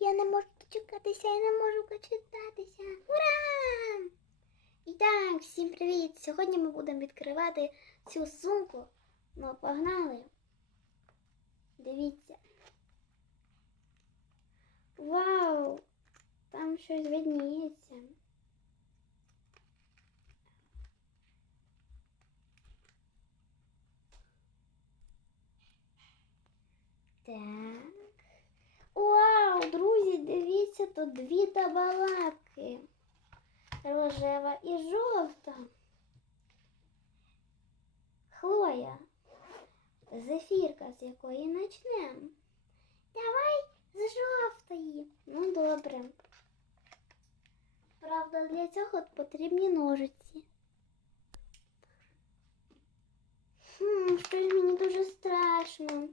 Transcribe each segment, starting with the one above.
Я не можу дочекатися, я не можу дочекатися. Ура! І так, всім привіт! Сьогодні ми будемо відкривати цю сумку. Ну, погнали. Дивіться. Вау! Там щось видніється. Так. Вау, друзі, дві табалаки. Рожева і жовта. Хлоя. Зефірка, з якої почнемо. Давай з жовтої. Ну, добре. Правда, для цього потрібні ножиці. Хм, щось мені дуже страшно.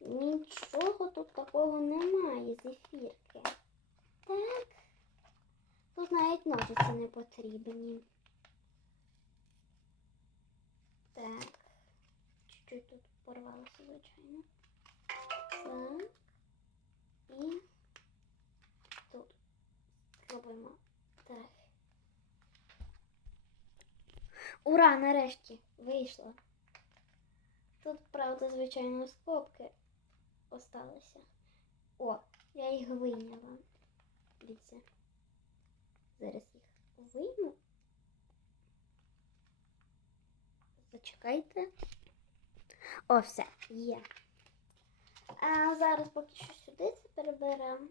Нічого тут такого немає, зефірки. Так. Тут навіть ножиці не потрібні. Так. Чуть-чуть тут порвалося, звичайно. Так. І тут робимо так. Ура, нарешті вийшло. Тут, правда, звичайно, скобки осталися. О, я їх вийняла. Дивіться. Зараз їх вийму. Зачекайте. О, все, є. А зараз поки що сюди це переберемо.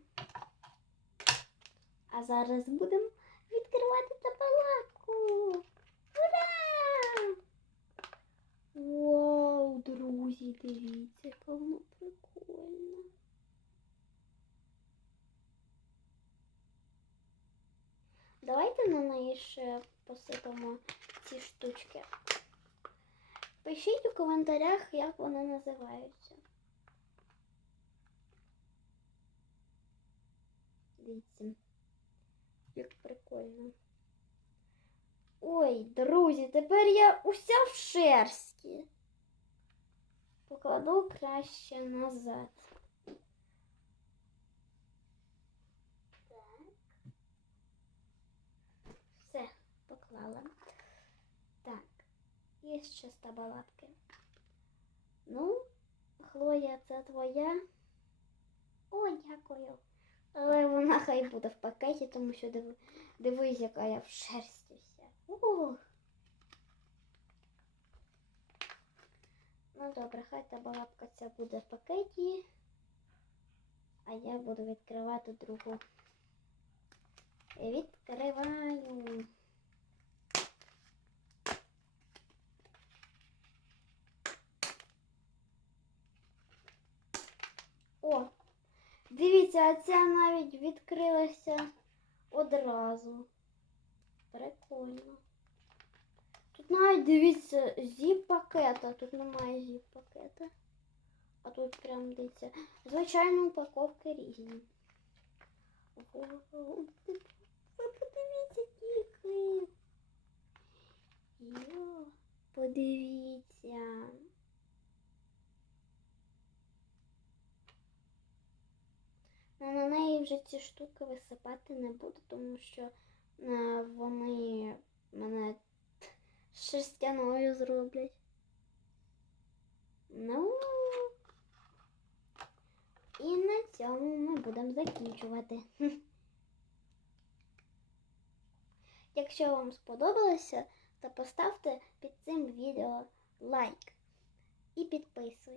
А зараз будемо відкривати табалаку. Ура! Вау, друзі, дивіться, яка воно прикольна. Давайте на неї ще посипемо ці штучки. Пишіть у коментарях, як вони називаються. Дивіться, як прикольно. Ой, друзі, тепер я уся в шерсті. Покладу краще назад. Так. Все, поклала. Так, ще стабалатки. Ну, Хлоя, це твоя. О, дякую. Але вона хай буде в пакеті, тому що диви, дивись, яка я в шерсті вся. Ух. Ну добре, хай та балапка ця буде в пакеті, а я буду відкривати другу. Відкриваю. О, дивіться, ця навіть відкрилася одразу. Прикольно. Тут навіть дивіться зіп-пакета. Тут немає зіп-пакета. А тут прям дивіться. Звичайно, упаковки різні. Ви подивіться тільки. Йо, подивіться. На неї вже ці штуки висипати не буду, тому що е, вони мене шерстяною зроблять. Ну, і на цьому ми будемо закінчувати. Якщо вам сподобалося, то поставте під цим відео лайк і підписуйтесь.